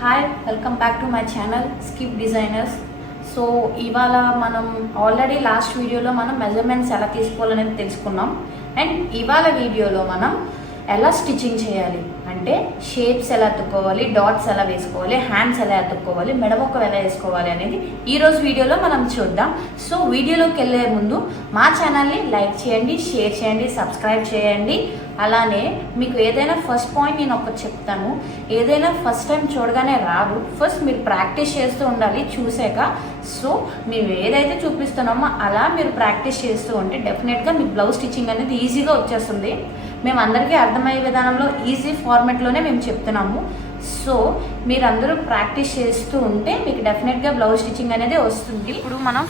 Hi, welcome back to my channel skip designers. So ఇవాళ మనం already last వీడియోలో మనం మెజర్మెంట్స్ ఎలా తీసుకోవాలనేది తెలుసుకున్నాం. అండ్ ఇవాళ వీడియోలో మనం ఎలా స్టిచ్చింగ్ చేయాలి అంటే షేప్స్ ఎలా అతుక్కోవాలి, డాట్స్ ఎలా వేసుకోవాలి, హ్యాండ్స్ ఎలా అతుక్కోవాలి, మెడమొక్క ఎలా వేసుకోవాలి అనేది ఈరోజు వీడియోలో మనం చూద్దాం. సో వీడియోలోకి వెళ్ళే ముందు మా ఛానల్ని లైక్ చేయండి, షేర్ చేయండి, సబ్స్క్రైబ్ చేయండి. అలానే మీకు ఏదైనా ఫస్ట్ పాయింట్ నేను ఒకటి చెప్తాను, ఏదైనా ఫస్ట్ టైం చూడగానే రాదు. ఫస్ట్ మీరు ప్రాక్టీస్ చేస్తూ ఉండాలి చూసాక. సో మేము ఏదైతే చూపిస్తున్నామో అలా మీరు ప్రాక్టీస్ చేస్తూ ఉంటే డెఫినెట్గా మీకు బ్లౌజ్ స్టిచ్చింగ్ అనేది ఈజీగా వచ్చేస్తుంది. మేము అందరికీ అర్థమయ్యే విధానంలో ఈజీ ఫార్మెట్లోనే మేము చెప్తున్నాము. సో మీరందరూ ప్రాక్టీస్ చేస్తూ ఉంటే మీకు డెఫినెట్గా బ్లౌజ్ స్టిచ్చింగ్ అనేది వస్తుంది. ఇప్పుడు మనం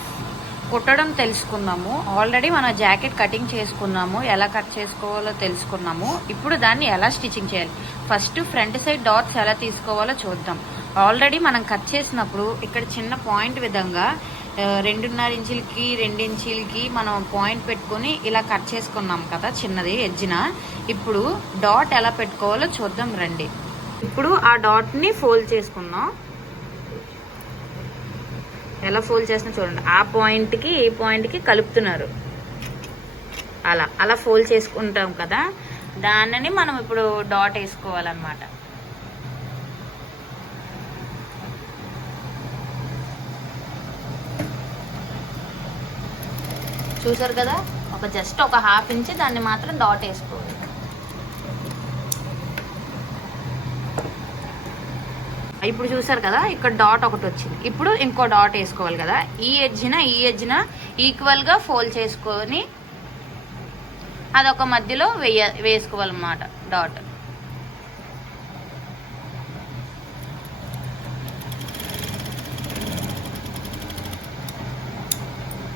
కుట్టడం తెలుసుకున్నాము, ఆల్రెడీ మన జాకెట్ కటింగ్ చేసుకున్నాము, ఎలా కట్ చేసుకోవాలో తెలుసుకున్నాము. ఇప్పుడు దాన్ని ఎలా స్టిచ్చింగ్ చేయాలి, ఫస్ట్ ఫ్రంట్ సైడ్ డాట్స్ ఎలా తీసుకోవాలో చూద్దాం. ఆల్రెడీ మనం కట్ చేసినప్పుడు ఇక్కడ చిన్న పాయింట్ విధంగా 2.5 ఇంచులకి 2 ఇంచులకి మనం పాయింట్ పెట్టుకొని ఇలా కట్ చేసుకున్నాం కదా చిన్నది ఎడ్జిన. ఇప్పుడు డాట్ ఎలా పెట్టుకోవాలో చూద్దాం రండి. ఇప్పుడు ఆ డాట్ని ఫోల్డ్ చేసుకుందాం. ఎలా ఫోల్డ్ చేస్తున్నా చూడండి, ఆ పాయింట్కి ఈ పాయింట్కి కలుపుతున్నారు. అలా ఫోల్డ్ చేసుకుంటాం కదా, దానిని మనం ఇప్పుడు డాట్ వేసుకోవాలన్నమాట. చూసారు కదా, జస్ట్ ఒక 1/2 ఇంచ్ దాన్ని మాత్రం డాట్ వేసుకోవాలి. ఇప్పుడు చూసారు కదా, ఇక్కడ డాట్ ఒకటి వచ్చింది. ఇప్పుడు ఇంకో డాట్ వేసుకోవాలి కదా. ఈ ఎడ్జిన ఈక్వల్గా ఫోల్డ్ చేసుకొని అదొక మధ్యలో వేసుకోవాలన్నమాట డాట్.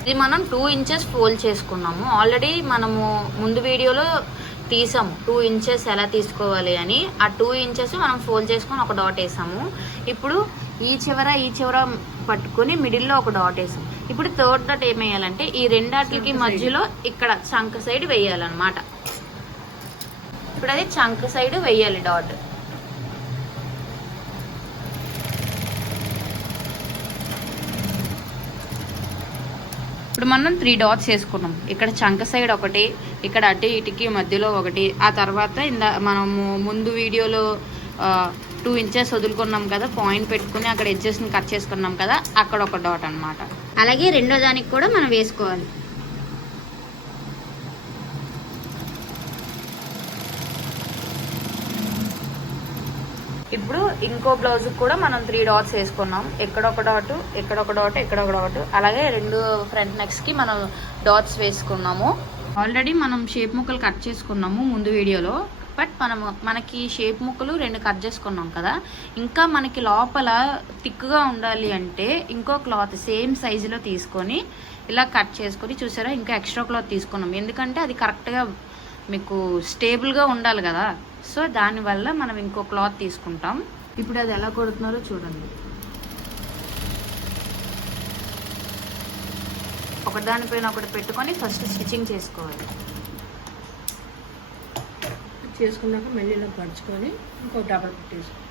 ఇది మనం 2 ఇంచెస్ ఫోల్డ్ చేసుకున్నాము. ఆల్రెడీ మనము ముందు వీడియోలో తీసాము 2 ఇంచెస్ ఎలా తీసుకోవాలి అని. ఆ 2 ఇంచెస్ మనం ఫోల్డ్ చేసుకొని ఒక డాట్ వేసాము. ఇప్పుడు ఈ చివర పట్టుకొని మిడిల్లో ఒక డాట్ వేసాము. ఇప్పుడు థర్డ్ డాట్ ఏం వేయాలంటే ఈ రెండాటికి మధ్యలో ఇక్కడ చంక సైడ్ వేయాలన్నమాట. ఇప్పుడు అది చంక సైడ్ వేయాలి డాట్. ఇప్పుడు మనం 3 డాట్స్ వేసుకున్నాం. ఇక్కడ చంక సైడ్ ఒకటి, ఇక్కడ అటు ఇటుకి మధ్యలో ఒకటి, ఆ తర్వాత మనము ముందు వీడియోలో 2 ఇంచెస్ వదులుకున్నాం కదా, పాయింట్ పెట్టుకుని అక్కడ ఎడ్జెస్ని కట్ చేసుకున్నాం కదా, అక్కడ ఒక డాట్ అన్నమాట. అలాగే రెండో దానికి కూడా మనం వేసుకోవాలి. ఇప్పుడు ఇంకో బ్లౌజ్ కూడా మనం 3 డాట్స్ వేసుకున్నాం. ఎక్కడొక డాట్, ఎక్కడొక డాట్, ఎక్కడొక డాట్. అలాగే 2 ఫ్రంట్ నెక్స్కి మనం డాట్స్ వేసుకున్నాము. ఆల్రెడీ మనం షేప్ ముక్కలు కట్ చేసుకున్నాము ముందు వీడియోలో. బట్ మనకి షేప్ ముక్కలు 2 కట్ చేసుకున్నాం కదా. ఇంకా మనకి లోపల థిక్గా ఉండాలి అంటే ఇంకో క్లాత్ సేమ్ సైజులో తీసుకొని ఇలా కట్ చేసుకొని, చూసారా ఇంకా ఎక్స్ట్రా క్లాత్ తీసుకున్నాం. ఎందుకంటే అది కరెక్ట్గా మీకు స్టేబుల్గా ఉండాలి కదా. సో దానివల్ల మనం ఇంకో క్లాత్ తీసుకుంటాం. ఇప్పుడు అది ఎలా కొడుతున్నారో చూడండి. ఒకదానిపైన ఒకటి పెట్టుకొని ఫస్ట్ స్టిచ్చింగ్ చేసుకోవాలి. చేసుకున్నాక మళ్ళీ ఇలా పరుచుకొని ఇంకో డబల్ పెట్టేసుకోవాలి.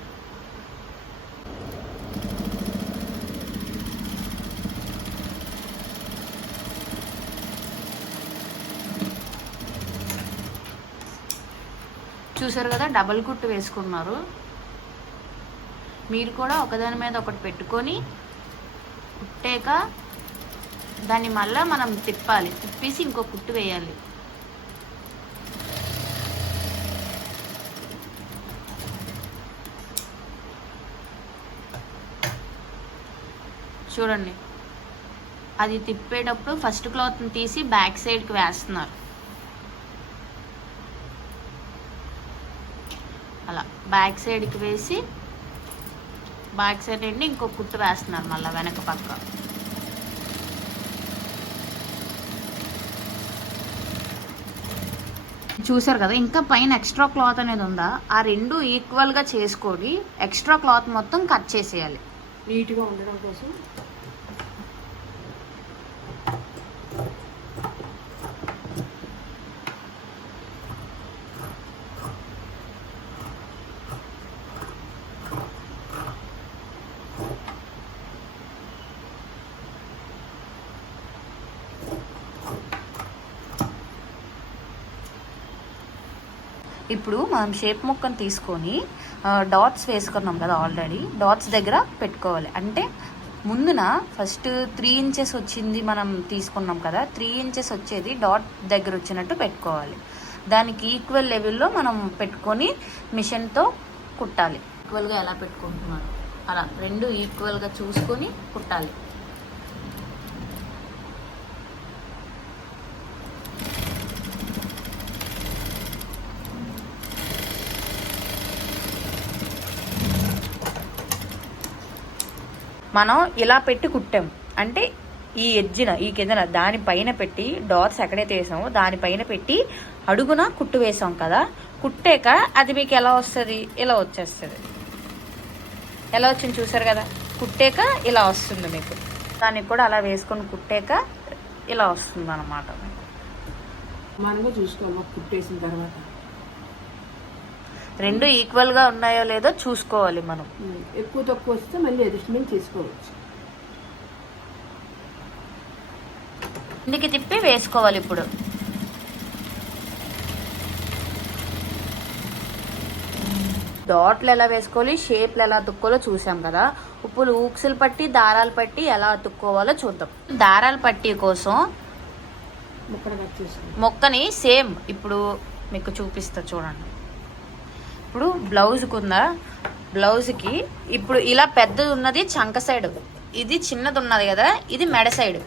చూసారు కదా, డబల్ కుట్టు వేసుకున్నారు. మీరు కూడా ఒకదాని మీద ఒకటి పెట్టుకొని కుట్టాక దాన్ని మళ్ళీ మనం తిప్పాలి, తిప్పేసి ఇంకో కుట్టు వేయాలి. చూడండి, అది తిప్పేటప్పుడు ఫస్ట్ క్లాత్ని తీసి బ్యాక్ సైడ్కి వేస్తున్నారు. అలా బ్యాక్ సైడ్కి వేసి బ్యాక్ సైడ్ నుండి ఇంకో కుట్టు వేస్తున్నారు మళ్ళీ వెనక పక్క. చూసారు కదా, ఇంకా పైన ఎక్స్ట్రా క్లాత్ అనేది ఉందా, ఆ 2 ఈక్వల్గా చేసుకొని ఎక్స్ట్రా క్లాత్ మొత్తం కట్ చేసేయాలి నీట్గా ఉండడం కోసం. ఇప్పుడు మనం షేప్ ముక్కను తీసుకొని డాట్స్ వేసుకున్నాం కదా, ఆల్రెడీ డాట్స్ దగ్గర పెట్టుకోవాలి. అంటే ముందున ఫస్ట్ 3 ఇంచెస్ వచ్చింది మనం తీసుకున్నాం కదా, 3 ఇంచెస్ వచ్చేది డాట్ దగ్గర వచ్చినట్టు పెట్టుకోవాలి. దానికి ఈక్వల్ లెవెల్లో మనం పెట్టుకొని మిషన్తో కుట్టాలి. ఈక్వల్గా ఎలా పెట్టుకుంటున్నాను అలా 2 ఈక్వల్గా చూసుకొని కుట్టాలి. మనం ఇలా పెట్టి కుట్టాం అంటే ఈ ఎడ్జిన ఈ కిందన దానిపైన పెట్టి డాట్స్ ఎక్కడైతే వేసామో దానిపైన పెట్టి అడుగున కుట్టు వేసాం కదా, కుట్టాక అది మీకు ఎలా వస్తుంది, ఇలా వచ్చేస్తుంది. ఎలా వచ్చింది చూసారు కదా, కుట్టాక ఇలా వస్తుంది మీకు. దానికి కూడా అలా వేసుకొని కుట్టాక ఇలా వస్తుంది అన్నమాట. మనమే చూసుకోవాలి కుట్టేసిన తర్వాత 2 ఈక్వల్గా ఉన్నాయో లేదో చూసుకోవాలి మనం. ఎక్కువ తక్కువ వస్తే మళ్ళీ అడ్జస్ట్మెంట్ చేసుకోవచ్చు. ఇంటికి తిప్పి వేసుకోవాలి. ఇప్పుడు డాట్లు ఎలా వేసుకోవాలి, షేప్లు ఎలా అతుక్కోవాలో చూసాం కదా. ఇప్పుడు ఊక్సులు పట్టి దారాలు పట్టి ఎలా అతుక్కోవాలో చూద్దాం. దారాల పట్టి కోసం మొక్కని సేమ్ ఇప్పుడు మీకు చూపిస్తా చూడండి. ఇప్పుడు బ్లౌజ్కి ఉందా, బ్లౌజ్కి ఇప్పుడు ఇలా పెద్దది ఉన్నది చంక సైడ్, ఇది చిన్నది ఉన్నది కదా, ఇది మెడ సైడ్.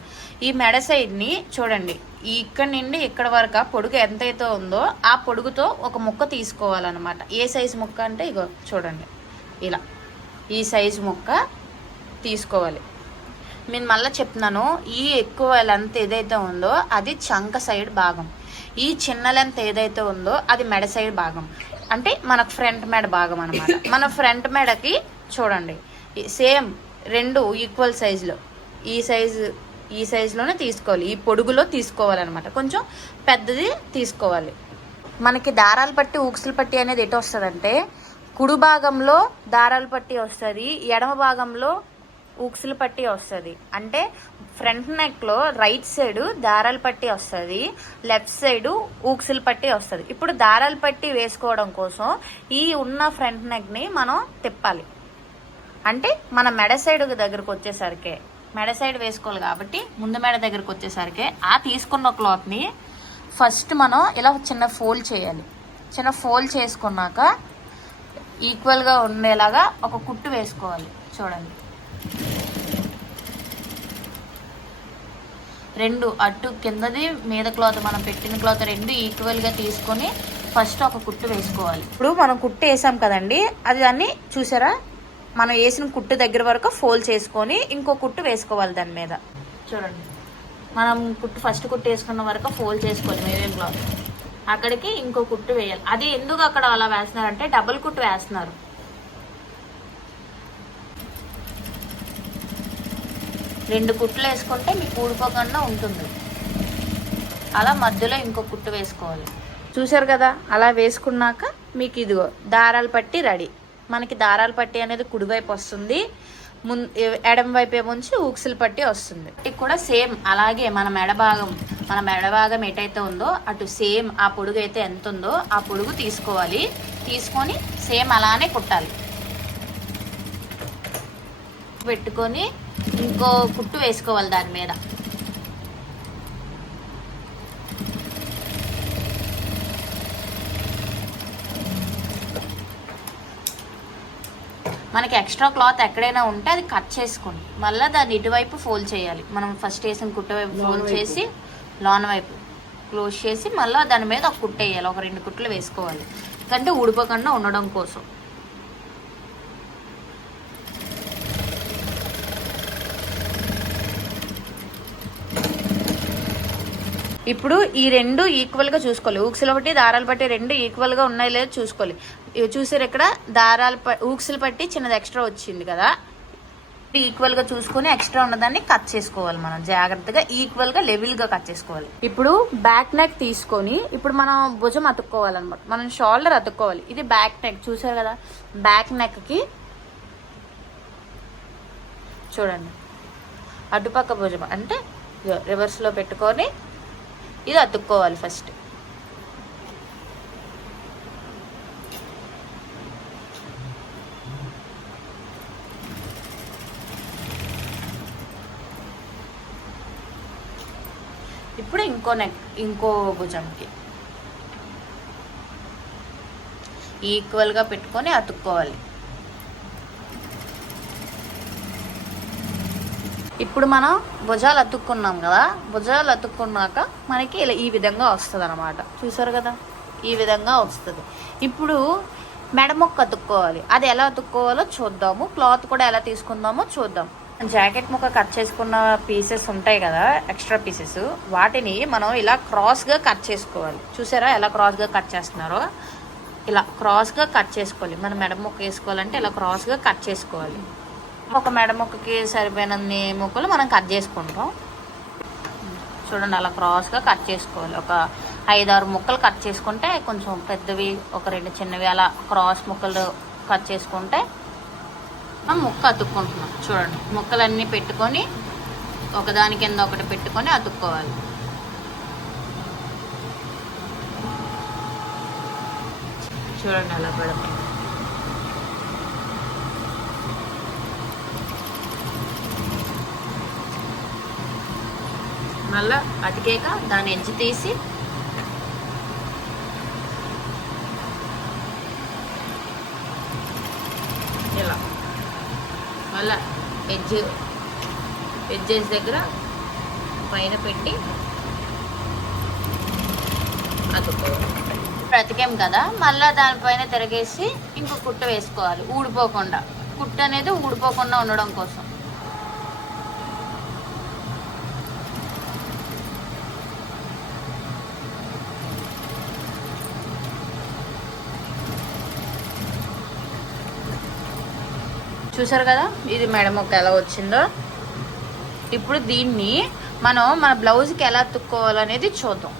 ఈ మెడ సైడ్ని చూడండి, ఇక్కడ నుండి ఇక్కడ వరకు పొడుగు ఎంతైతే ఉందో ఆ పొడుగుతో ఒక ముక్క తీసుకోవాలన్నమాట. ఏ సైజు ముక్క అంటే ఇగో చూడండి, ఇలా ఈ సైజు ముక్క తీసుకోవాలి. నేను మళ్ళీ చెప్తున్నాను, ఈ ఎక్కువ లెంత్ ఏదైతే ఉందో అది చంక సైడ్ భాగం, ఈ చిన్న లెంత్ ఏదైతే ఉందో అది మెడ సైడ్ భాగం, అంటే మనకు ఫ్రంట్ మెడ భాగం అనమాట. మన ఫ్రంట్ మెడకి చూడండి సేమ్ 2 ఈక్వల్ సైజులో ఈ సైజులోనే తీసుకోవాలి, ఈ పొడుగులో తీసుకోవాలన్నమాట. కొంచెం పెద్దది తీసుకోవాలి. మనకి దారాలు పట్టి ఊక్సులు పట్టి అనేది ఎటు వస్తుందంటే కుడి భాగంలో దారాలు పట్టి వస్తుంది, ఎడమ భాగంలో ఊక్సులు పట్టి వస్తుంది. అంటే ఫ్రంట్ నెక్లో రైట్ సైడ్ దారాలు పట్టి వస్తుంది, లెఫ్ట్ సైడ్ ఊక్సులు పట్టి వస్తుంది. ఇప్పుడు దారాలు పట్టి వేసుకోవడం కోసం ఈ ఉన్న ఫ్రంట్ నెక్ని మనం తిప్పాలి. అంటే మన మెడ సైడ్ దగ్గరకు వచ్చేసరికి మెడ సైడ్ వేసుకోవాలి కాబట్టి ముందు మెడ దగ్గరకు వచ్చేసరికి ఆ తీసుకున్న క్లాత్ని ఫస్ట్ మనం ఇలా చిన్న ఫోల్డ్ చేయాలి. చిన్న ఫోల్డ్ చేసుకున్నాక ఈక్వల్గా ఉండేలాగా ఒక కుట్టు వేసుకోవాలి. చూడండి, 2 అటు కిందది మీద క్లాత్ మనం పెట్టిన క్లాత్ 2 ఈక్వల్గా తీసుకొని ఫస్ట్ ఒక కుట్టు వేసుకోవాలి. ఇప్పుడు మనం కుట్టు వేసాం కదండి, అది దాన్ని చూసారా, మనం వేసిన కుట్టు దగ్గర వరకు ఫోల్డ్ చేసుకొని ఇంకో కుట్టు వేసుకోవాలి దాని మీద. చూడండి, మనం కుట్టు ఫస్ట్ కుట్టు వేసుకున్న వరకు ఫోల్డ్ చేసుకోవాలి మీడియం క్లాత్, అక్కడికి ఇంకో కుట్టు వేయాలి. అది ఎందుకు అక్కడ అలా వేస్తున్నారంటే డబుల్ కుట్టు వేస్తున్నారు. రెండు కుట్లు వేసుకుంటే మీకు ఊడిపోకుండా ఉంటుంది. అలా మధ్యలో ఇంకో కుట్టు వేసుకోవాలి. చూసారు కదా, అలా వేసుకున్నాక మీకు ఇదిగో దారాలు పట్టి రెడీ. మనకి దారాలు పట్టి అనేది కుడివైపు వస్తుంది, ఎడమ వైపు ఏమొంచి ఊక్సులు పట్టి వస్తుంది. ఇటు కూడా సేమ్ అలాగే మన మెడ భాగం ఎటైతే ఉందో అటు సేమ్ ఆ పొడుగు అయితే ఎంత ఉందో ఆ పొడుగు తీసుకోవాలి. తీసుకొని సేమ్ అలానే కుట్టాలి. పెట్టుకొని ఇంకో కుట్టు వేసుకోవాలి దాని మీద. మనకి ఎక్స్ట్రా క్లాత్ ఎక్కడైనా ఉంటే అది కట్ చేసుకోండి. మళ్ళీ దాన్ని ఇటువైపు ఫోల్డ్ చేయాలి. మనం ఫస్ట్ వేసిన కుట్టు వైపు ఫోల్డ్ చేసి లోన్ వైపు క్లోజ్ చేసి మళ్ళీ దాని మీద ఒక కుట్టు వేయాలి. ఒక 2 కుట్లు వేసుకోవాలి, ఎందుకంటే ఊడిపోకుండా ఉండడం కోసం. ఇప్పుడు ఈ 2 ఈక్వల్గా చూసుకోవాలి. ఊక్సులు బట్టి దారాలు బట్టి 2 ఈక్వల్గా ఉన్నాయి లేదో చూసుకోవాలి. చూసారు, ఇక్కడ ఊక్సులు పట్టి చిన్నది ఎక్స్ట్రా వచ్చింది కదా, ఈక్వల్గా చూసుకొని ఎక్స్ట్రా ఉన్నదాన్ని కట్ చేసుకోవాలి. మనం జాగ్రత్తగా ఈక్వల్గా లెవెల్గా కట్ చేసుకోవాలి. ఇప్పుడు బ్యాక్ నెక్ తీసుకొని ఇప్పుడు మనం భుజం అతుక్కోవాలన్నమాట. మనం షోల్డర్ అతుక్కోవాలి. ఇది బ్యాక్ నెక్ చూసారు కదా, బ్యాక్ నెక్కి చూడండి అటుపక్క భుజం అంటే రివర్స్లో పెట్టుకొని ఇది అతుక్కోవాలి ఫస్ట్. ఇప్పుడు ఇంకో భుజంకి ఈక్వల్గా పెట్టుకొని అతుక్కోవాలి. ఇప్పుడు మనం భుజాలు అతుక్కున్నాం కదా, భుజాలు అతుక్కున్నాక మనకి ఇలా ఈ విధంగా వస్తుంది అనమాట. చూసారు కదా, ఈ విధంగా వస్తుంది. ఇప్పుడు మెడముక్క అతుక్కోవాలి. అది ఎలా అతుక్కోవాలో చూద్దాము, క్లాత్ కూడా ఎలా తీసుకుందామో చూద్దాం. జాకెట్ ముక్క కట్ చేసుకున్న పీసెస్ ఉంటాయి కదా, ఎక్స్ట్రా పీసెస్, వాటిని మనం ఇలా క్రాస్గా కట్ చేసుకోవాలి. చూసారా ఎలా క్రాస్గా కట్ చేస్తున్నారో, ఇలా క్రాస్గా కట్ చేసుకోవాలి. మనం మెడ ముక్క వేసుకోవాలంటే ఇలా క్రాస్గా కట్ చేసుకోవాలి. ఒక మెడ ముక్కకి సరిపోయినన్ని ముక్కలు మనం కట్ చేసుకుంటాం. చూడండి అలా క్రాస్గా కట్ చేసుకోవాలి. ఒక 5-6 ముక్కలు కట్ చేసుకుంటే, కొంచెం పెద్దవి ఒక 2 చిన్నవి అలా క్రాస్ ముక్కలు కట్ చేసుకుంటే మనం ముక్క అతుక్కుంటున్నాం. చూడండి ముక్కలన్నీ పెట్టుకొని ఒకదాని కింద ఒకటి పెట్టుకొని అతుక్కోవాలి. చూడండి అలా పెడతాం. మళ్ళా అతికేక దాని ఎడ్జ్ తీసి ఇలా మళ్ళా ఎడ్జెస్ దగ్గర పైన పెట్టి అతుక్కోవాలి. అతికేం కదా, మళ్ళీ దానిపైన తిరగేసి ఇంకో కుట్ట వేసుకోవాలి. ఊడిపోకుండా, కుట్ట అనేది ఊడిపోకుండా ఉండడం కోసం. చూసారు కదా ఇది మెడ ముక్క ఎలా వచ్చిందో. ఇప్పుడు దీన్ని మన బ్లౌజ్కి ఎలా అతుక్కోవాలనేది చూద్దాం.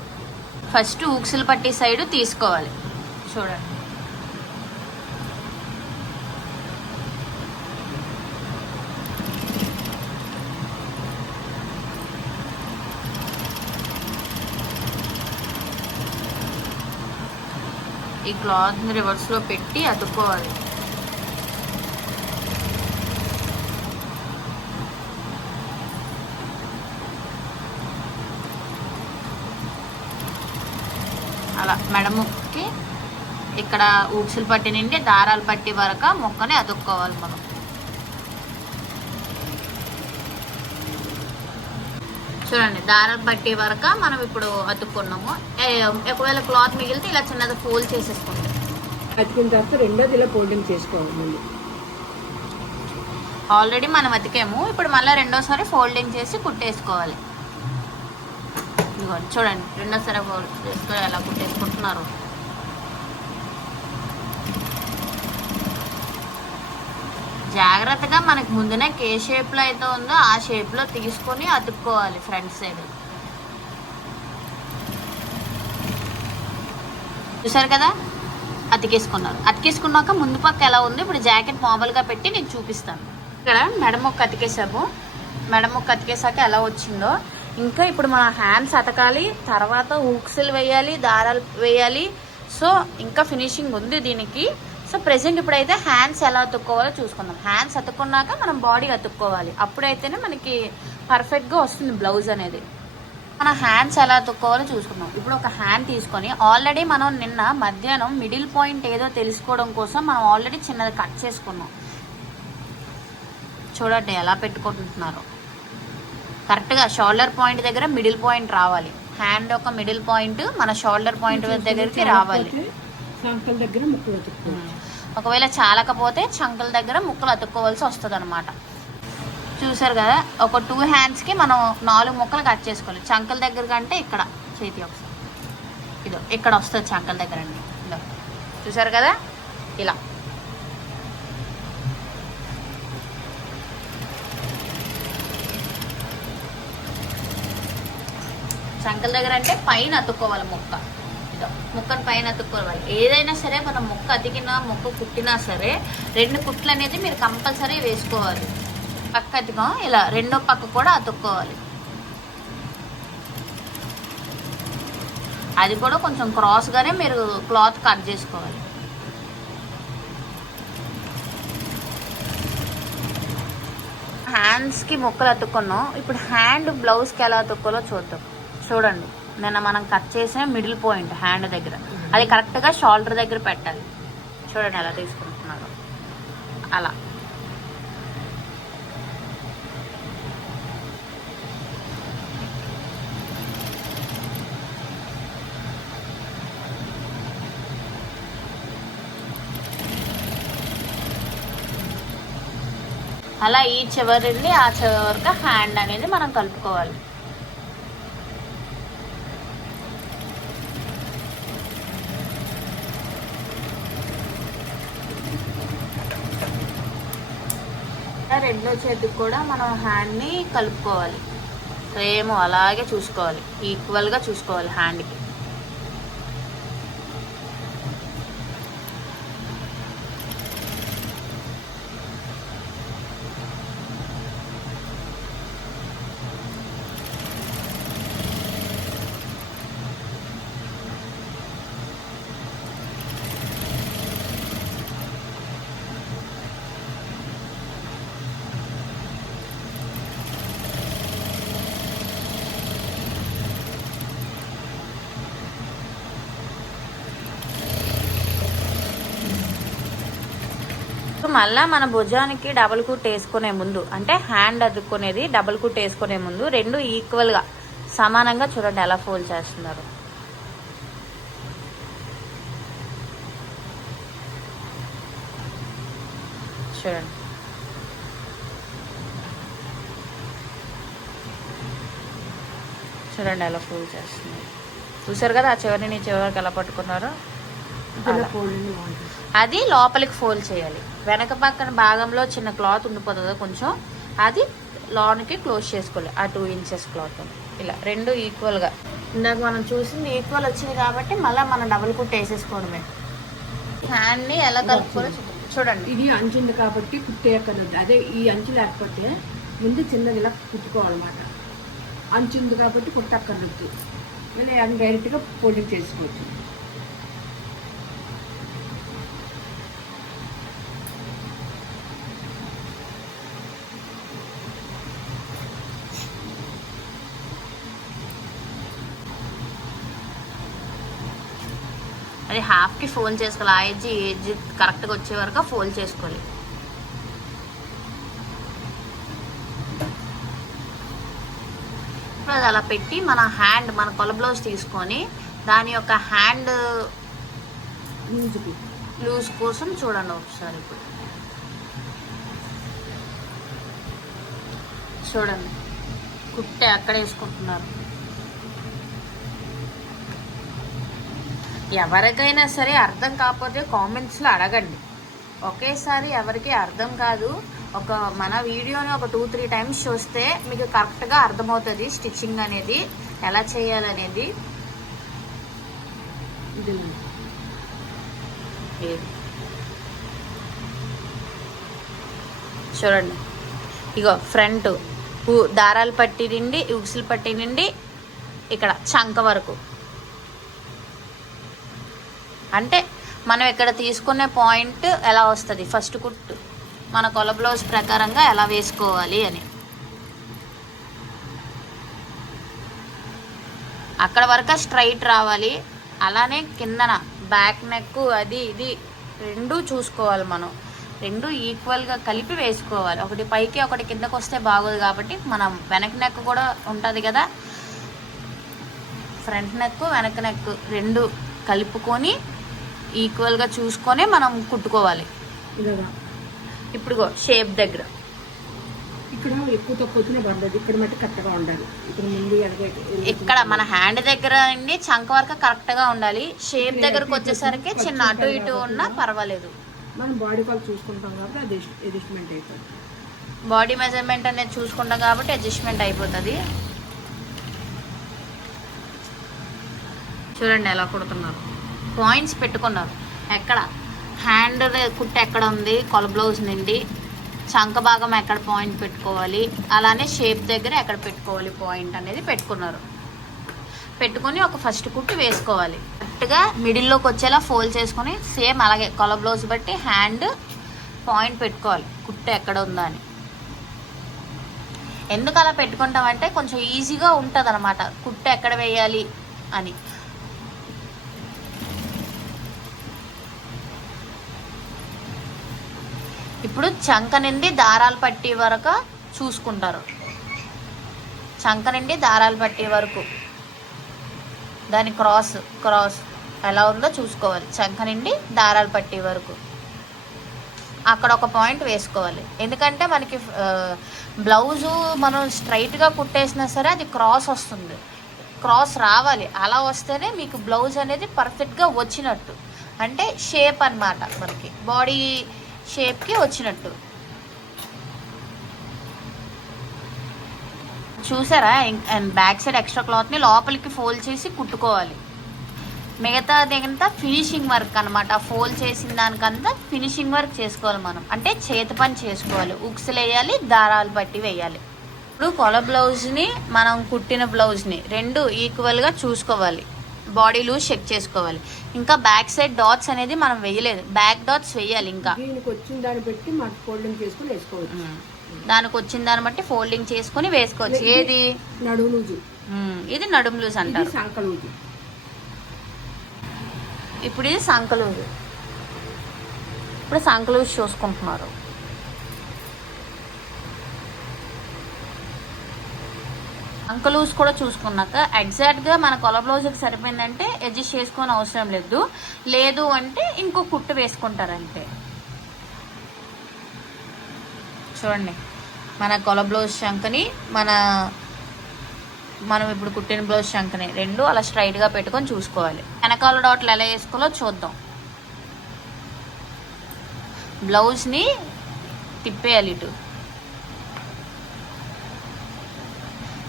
ఫస్ట్ ఊక్సులు పట్టి సైడ్ తీసుకోవాలి. చూడండి ఈ క్లాత్ని రివర్స్లో పెట్టి అతుక్కోవాలి. అలా మెడ ముక్కకి ఇక్కడ ఊక్సులు పట్టి నుండి దారాలు పట్టి వరకు ముక్కని అతుక్కోవాలి మనం. చూడండి దారాలు పట్టి వరకు మనం ఇప్పుడు అతుక్కున్నాము. ఒకవేళ క్లాత్ మిగిలితే ఇలా చిన్నది ఫోల్డ్ చేసేసుకుంటాం. అతికిన తర్వాత రెండోది ఇలా ఫోల్డింగ్ చేసుకోవాలి. మళ్ళీ ఆల్రెడీ మనం అతికాము, ఇప్పుడు మళ్ళీ రెండోసారి ఫోల్డింగ్ చేసి కుట్టేసుకోవాలి. ఇదిగోండి చూడండి రెండోసారి ఫోల్డ్ చేసుకొని ఎలా కుట్టేసుకుంటున్నారు. జాగ్రత్తగా మనకి ముందునే ఏ షేప్లో అయితే ఉందో ఆ షేప్లో తీసుకొని అతుక్కోవాలి ఫ్రంట్ సైడ్. చూసారు కదా అతికేసుకున్నారు. అతికేసుకున్నాక ముందు పక్క ఎలా ఉంది ఇప్పుడు జాకెట్ మామూలుగా పెట్టి నేను చూపిస్తాను. ఇక్కడ మెడముక్క అతికేసాము. మెడముక్క అతికేసాక ఎలా వచ్చిందో, ఇంకా ఇప్పుడు మన హ్యాండ్స్ అతకాలి, తర్వాత హూక్స్లు వేయాలి, దారాలు వేయాలి. సో ఇంకా ఫినిషింగ్ ఉంది దీనికి. సో ప్రెసెంట్ ఇప్పుడైతే హ్యాండ్స్ ఎలా అతుక్కోవాలో చూసుకుందాం. హ్యాండ్స్ అతుక్కున్నాక మనం బాడీ అతుక్కోవాలి. అప్పుడైతేనే మనకి పర్ఫెక్ట్గా వస్తుంది బ్లౌజ్ అనేది. మన హ్యాండ్స్ ఎలా అతుక్కోవాలో చూసుకుందాం. ఇప్పుడు ఒక హ్యాండ్ తీసుకొని ఆల్రెడీ మనం నిన్న మధ్యాహ్నం మిడిల్ పాయింట్ ఏదో తెలుసుకోవడం కోసం మనం ఆల్రెడీ చిన్నది కట్ చేసుకున్నాం. చూడండి ఎలా పెట్టుకుంటున్నారో. కరెక్ట్గా షోల్డర్ పాయింట్ దగ్గర మిడిల్ పాయింట్ రావాలి. హ్యాండ్ యొక్క మిడిల్ పాయింట్ మన షోల్డర్ పాయింట్ దగ్గరికి రావాలి. ఒకవేళ చాలకపోతే చంకల దగ్గర ముక్కలు అతుక్కోవాల్సి వస్తుంది అనమాట. చూసారు కదా ఒక 2 హ్యాండ్స్కి మనం 4 ముక్కలు కట్ చేసుకోవాలి. చంకల దగ్గర కంటే ఇక్కడ చేతి ఒకసారి ఇదో ఇక్కడ వస్తుంది చంకల దగ్గర అండి. ఇదో చూసారు కదా ఇలా. చంకల దగ్గర అంటే పైన అతుక్కోవాలి ముక్క. ఇదో ముక్కను పైన అతుక్కోవాలి. ఏదైనా సరే మనం ముక్క అతికినా ముక్క కుట్టినా సరే 2 కుట్లు అనేది మీరు కంపల్సరీ వేసుకోవాలి. పక్క అతికం ఇలా రెండో పక్క కూడా అతుక్కోవాలి. అది కూడా కొంచెం క్రాస్గానే మీరు క్లాత్ కట్ చేసుకోవాలి. హ్యాండ్స్కి ముక్కలు అతుక్కున్నాం. ఇప్పుడు హ్యాండ్ బ్లౌజ్కి ఎలా అతుక్కోలో చూద్దాం. చూడండి నిన్న మనం కట్ చేసిన మిడిల్ పాయింట్ హ్యాండ్ దగ్గర అది కరెక్ట్గా షోల్డర్ దగ్గర పెట్టాలి. చూడండి ఎలా తీసుకుంటున్నారో అలా. అలా ఈ చివరి వెళ్ళి ఆ చివరి వరకు హ్యాండ్ అనేది మనం కలుపుకోవాలి. రెండో చేతికి కూడా మనం హ్యాండ్ని కలుపుకోవాలి. సేమ్ అలాగే చూసుకోవాలి, ఈక్వల్గా చూసుకోవాలి హ్యాండ్కి. మళ్ళా మన భుజానికి డబుల్ కుట్ వేసుకునే ముందు, అంటే హ్యాండ్ అదుక్కునేది డబుల్ కుట్ వేసుకునే ముందు రెండు ఈక్వల్గా సమానంగా చూడండి ఎలా ఫోల్డ్ చేస్తున్నారు. చూడండి చూడండి ఎలా ఫోల్డ్ చేస్తున్నారు. చూసారు కదా ఆ చివరిని చివరికి ఎలా పట్టుకున్నారో. అది లోపలికి ఫోల్డ్ చేయాలి. వెనక పక్కన భాగంలో చిన్న క్లాత్ ఉండిపోతుంది కొంచెం, అది లోనికి క్లోజ్ చేసుకోవాలి. ఆ 2 ఇంచెస్ క్లాత్ ఇలా రెండు ఈక్వల్గా. ఇందాక మనం చూసింది ఈక్వల్ వచ్చింది కాబట్టి మళ్ళీ మనం డబుల్ కుట్ వేసేసుకోవడమే. హ్యాండ్ని ఎలా కలుపుకోవాలో చూడండి. ఇది అంచు ఉంది కాబట్టి కుట్టేయక్కర్లేదు. అదే ఈ అంచు లేకపోతే ముందు చిన్నది ఇలా కుట్టుకోవాలన్నమాట. అంచు ఉంది కాబట్టి కుట్టక్కర్లేదు. మళ్ళీ డైరెక్ట్గా ఫోల్డింగ్ చేసుకోవచ్చు. అది హాఫ్కి ఫోల్డ్ చేసుకోవాలి. ఆ ఎడ్జ్ కరెక్ట్గా వచ్చే వరకు ఫోల్డ్ చేసుకోవాలి. ఇప్పుడు అది అలా పెట్టి మన హ్యాండ్, మన కొల బ్లౌజ్ తీసుకొని దాని యొక్క హ్యాండ్ లూజ్ కోసం చూడండి ఒకసారి. ఇప్పుడు చూడండి కుట్టే అక్కడ వేసుకుంటున్నారు. ఎవరికైనా సరే అర్థం కాకపోతే కామెంట్స్లో అడగండి. ఒకేసారి ఎవరికి అర్థం కాదు, ఒక మన వీడియోని ఒక 2-3 టైమ్స్ చూస్తే మీకు కరెక్ట్గా అర్థమవుతుంది స్టిచ్చింగ్ అనేది ఎలా చేయాలనేది. చూడండి ఇగో ఫ్రంట్ దారాలు పట్టి నుండి ఉక్సులు పట్టి నుండి ఇక్కడ చంక వరకు, అంటే మనం ఇక్కడ తీసుకునే పాయింట్ ఎలా వస్తుంది, ఫస్ట్ కుట్టు మన కొల బ్లౌజ్ ప్రకారంగా ఎలా వేసుకోవాలి అని. అక్కడ వరకు స్ట్రైట్ రావాలి. అలానే కిందన బ్యాక్ నెక్ అది ఇది రెండు చూసుకోవాలి. మనం రెండు ఈక్వల్గా కలిపి వేసుకోవాలి. ఒకటి పైకి ఒకటి కిందకు వస్తే బాగోదు కాబట్టి మనం వెనక నెక్ కూడా ఉంటుంది కదా, ఫ్రంట్ నెక్ వెనక నెక్ రెండు కలుపుకొని ఈక్వల్గా చూసుకొని మనం కుట్టుకోవాలి. ఇప్పుడు షేప్ దగ్గర ఇక్కడ ఎక్కువ తక్కువ వచ్చినా పర్లేదు, ఇక్కడ మట్టి కరెక్ట్గా ఉండాలి. ఇక్కడ మన హ్యాండ్ దగ్గర నుండి చంక వరకు కరెక్ట్గా ఉండాలి. షేప్ దగ్గరకు వచ్చేసరికి చిన్న అటు ఇటు ఉన్నా పర్వాలేదు. మనం బాడీ కాల్ చూసుకుంటాం కాబట్టి అది అడ్జస్ట్మెంట్ అయిపోతుంది. బాడీ మెజర్మెంట్ అనేది చూసుకుంటాం కాబట్టి అడ్జస్ట్మెంట్ అయిపోతుంది. చూడండి ఎలా కుడుతున్నారు, పాయింట్స్ పెట్టుకున్నారు. ఎక్కడ హ్యాండ్ కుట్టు ఎక్కడ ఉంది, కొల బ్లౌజ్ నుండి చంక భాగం ఎక్కడ పాయింట్ పెట్టుకోవాలి, అలానే షేప్ దగ్గర ఎక్కడ పెట్టుకోవాలి పాయింట్ అనేది పెట్టుకున్నారు. పెట్టుకొని ఒక ఫస్ట్ కుట్టు వేసుకోవాలి. కరెక్ట్గా మిడిల్లోకి వచ్చేలా ఫోల్డ్ చేసుకొని సేమ్ అలాగే కొల బ్లౌజ్ బట్టి హ్యాండ్ పాయింట్ పెట్టుకోవాలి కుట్టు ఎక్కడ ఉందా అని. ఎందుకు అలా పెట్టుకుంటామంటే కొంచెం ఈజీగా ఉంటుంది అనమాట కుట్టు ఎక్కడ వేయాలి అని. ఇప్పుడు చంక నుండి దారాలు పట్టి వరకు చూసుకుంటారు. చంక నుండి దారాలు పట్టి వరకు దాని క్రాస్ ఎలా ఉందో చూసుకోవాలి. చంక నుండి దారాలు పట్టి వరకు అక్కడ ఒక పాయింట్ వేసుకోవాలి. ఎందుకంటే మనకి బ్లౌజు మనం స్ట్రైట్గా కుట్టేసినా సరే అది క్రాస్ వస్తుంది. క్రాస్ రావాలి. అలా వస్తేనే మీకు బ్లౌజ్ అనేది పర్ఫెక్ట్గా వచ్చినట్టు, అంటే షేప్ అన్నమాట, మనకి బాడీ షేప్కి వచ్చినట్టు. చూసారా? బ్యాక్ సైడ్ ఎక్స్ట్రా క్లాత్ని లోపలికి ఫోల్డ్ చేసి కుట్టుకోవాలి. మిగతాదంతా ఫినిషింగ్ వర్క్ అనమాట. ఫోల్డ్ చేసిన దానికంతా ఫినిషింగ్ వర్క్ చేసుకోవాలి మనం, అంటే చేతి పని చేసుకోవాలి. ఉక్సులు వేయాలి, దారాలు పట్టి వేయాలి. ఇప్పుడు కొల బ్లౌజ్ని మనం కుట్టిన బ్లౌజ్ని రెండు ఈక్వల్గా చూసుకోవాలి. బాడీ లూజ్ చెక్ చేసుకోవాలి. ఇంకా బ్యాక్ సైడ్ డాట్స్ అనేది మనం వేయలేదు, బ్యాక్ డాట్స్ వేయాలి. ఇంకా దీనికి వచ్చిన దాన్ని బట్టి మనం ఫోల్డింగ్ చేసుకుని వేసుకోవచ్చు. దానికి వచ్చిన దాన్ని బట్టి ఫోల్డింగ్ చేసుకుని వేసుకోవచ్చు. ఏది నడుము లూజు, ఇది నడుము లూజ్ అంటారు. సంక లూజు. ఇప్పుడు ఇది సంక లూజ్. ఇప్పుడు సంక లూజ్ చూసుకుంటున్నారు. సంక లూజ్ కూడా చూసుకున్నాక ఎగ్జాక్ట్గా మన కొల బ్లౌజ్కి సరిపోయిందంటే అడ్జస్ట్ చేసుకొని అవసరం లేదు అంటే ఇంకో కుట్టు వేసుకుంటారంటే. చూడండి, మన కొల బ్లౌజ్ శంకని మనం ఇప్పుడు కుట్టిన బ్లౌజ్ శంకని రెండు అలా స్ట్రైట్గా పెట్టుకొని చూసుకోవాలి. వెనకాల డాట్లు ఎలా వేసుకోవాలో చూద్దాం. బ్లౌజ్ని తిప్పేయాలి, ఇటు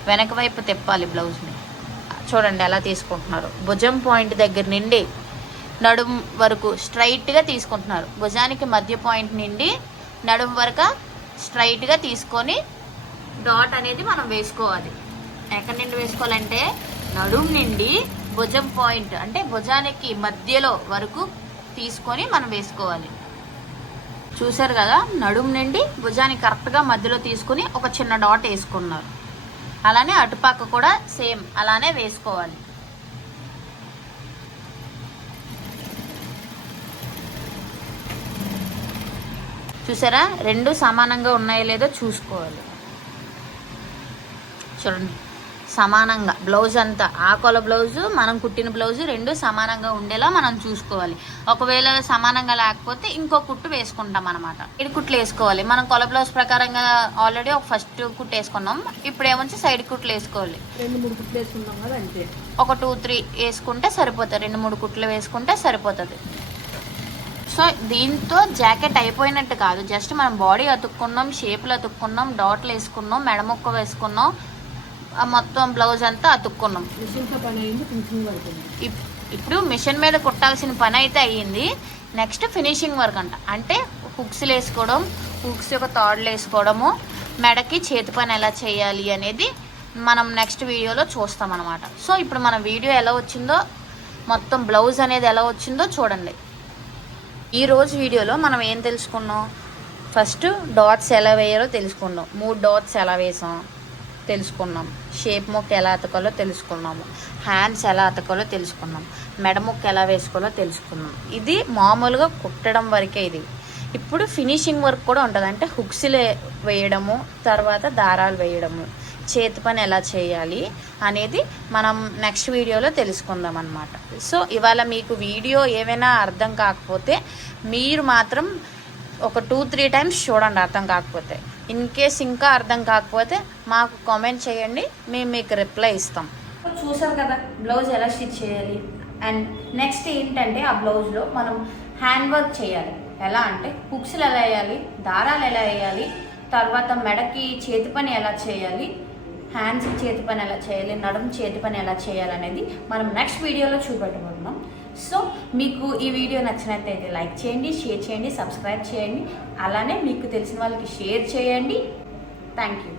వెనక వైపు తిప్పాలి బ్లౌజ్ని. చూడండి ఎలా తీసుకుంటున్నారు. భుజం పాయింట్ దగ్గర నుండి నడుము వరకు స్ట్రైట్గా తీసుకుంటున్నారు. భుజానికి మధ్య పాయింట్ నుండి నడుము వరకు స్ట్రైట్గా తీసుకొని డాట్ అనేది మనం వేసుకోవాలి. ఎక్కడి నుండి వేసుకోవాలంటే నడుము నుండి భుజం పాయింట్, అంటే భుజానికి మధ్యలో వరకు తీసుకొని మనం వేసుకోవాలి. చూసారు కదా, నడుము నుండి భుజానికి కరెక్ట్గా మధ్యలో తీసుకుని ఒక చిన్న డాట్ వేసుకున్నారు. అలానే అటుపక్క కూడా సేమ్ అలానే వేసుకోవాలి. చూసారా, రెండు సమానంగా ఉన్నాయో లేదో చూసుకోవాలి. చూడండి, సమానంగా బ్లౌజ్ అంతా, ఆ కొల బ్లౌజు మనం కుట్టిన బ్లౌజు రెండు సమానంగా ఉండేలా మనం చూసుకోవాలి. ఒకవేళ సమానంగా లేకపోతే ఇంకో కుట్టు వేసుకుంటాం అనమాట. సైడ్ కుట్లు వేసుకోవాలి. మనం కొల బ్లౌజ్ ప్రకారంగా ఆల్రెడీ ఒక ఫస్ట్ కుట్టు వేసుకున్నాం. ఇప్పుడు ఏమొచ్చి సైడ్ కుట్లు వేసుకోవాలి. 2-3 కుట్లు వేసుకున్నాం కదా, అంతే. ఒక 2-3 వేసుకుంటే సరిపోతుంది. 2-3 కుట్లు వేసుకుంటే సరిపోతుంది. సో దీంతో జాకెట్ అయిపోయినట్టు కాదు, జస్ట్ మనం బాడీ అతుక్కున్నాం, షేపులు అతుక్కున్నాం, డాట్లు వేసుకున్నాం, మెడముక్క వేసుకున్నాం, మొత్తం బ్లౌజ్ అంతా అతుక్కున్నాం. ఇప్పుడు మిషన్ మీద కుట్టాల్సిన పని అయితే అయ్యింది. నెక్స్ట్ ఫినిషింగ్ వర్క్ అంటే హుక్స్లు వేసుకోవడం, హుక్స్ యొక్క తాడులు వేసుకోవడము, మెడకి చేతి పని ఎలా చేయాలి అనేది మనం నెక్స్ట్ వీడియోలో చూస్తాం అనమాట. సో ఇప్పుడు మన వీడియో ఎలా వచ్చిందో, మొత్తం బ్లౌజ్ అనేది ఎలా వచ్చిందో చూడండి. ఈరోజు వీడియోలో మనం ఏం తెలుసుకున్నాం? ఫస్ట్ డాట్స్ ఎలా వేయాలో తెలుసుకున్నాం, 3 డాట్స్ ఎలా వేసాం తెలుసుకున్నాం, షేప్ ముక్క ఎలా అతకాలో తెలుసుకున్నాము, హ్యాండ్స్ ఎలా అతకాలో తెలుసుకున్నాం, మెడ ముక్క ఎలా వేసుకోవాలో తెలుసుకున్నాం. ఇది మామూలుగా కుట్టడం వరకే. ఇది ఇప్పుడు ఫినిషింగ్ వర్క్ కూడా ఉంటుంది, అంటే హుక్స్లు వేయడము, తర్వాత దారాలు వేయడము, చేతి పని ఎలా చేయాలి అనేది మనం నెక్స్ట్ వీడియోలో తెలుసుకుందాం అన్నమాట. సో ఇవాళ మీకు వీడియో ఏమైనా అర్థం కాకపోతే మీరు మాత్రం ఒక 2-3 టైమ్స్ చూడండి. అర్థం కాకపోతే, ఇన్ కేస్ ఇంకా అర్థం కాకపోతే మాకు కామెంట్ చేయండి, మేము మీకు రిప్లై ఇస్తాం. చూసారు కదా బ్లౌజ్ ఎలా స్టిచ్ చేయాలి. అండ్ నెక్స్ట్ ఏంటంటే ఆ బ్లౌజ్లో మనం హ్యాండ్ వర్క్ చేయాలి. ఎలా అంటే హుక్స్లు ఎలా వేయాలి, దారాలు ఎలా వేయాలి, తర్వాత మెడకి చేతి పని ఎలా చేయాలి, హ్యాండ్స్ చేతి పని ఎలా చేయాలి, నడుము చేతి పని ఎలా చేయాలి అనేది మనం నెక్స్ట్ వీడియోలో చూపెట్టబోతున్నాం. సో మీకు ఈ వీడియో నచ్చినట్లయితే లైక్ చేయండి, షేర్ చేయండి, సబ్స్క్రైబ్ చేయండి, అలానే మీకు తెలిసిన వాళ్ళకి షేర్ చేయండి. Thank you.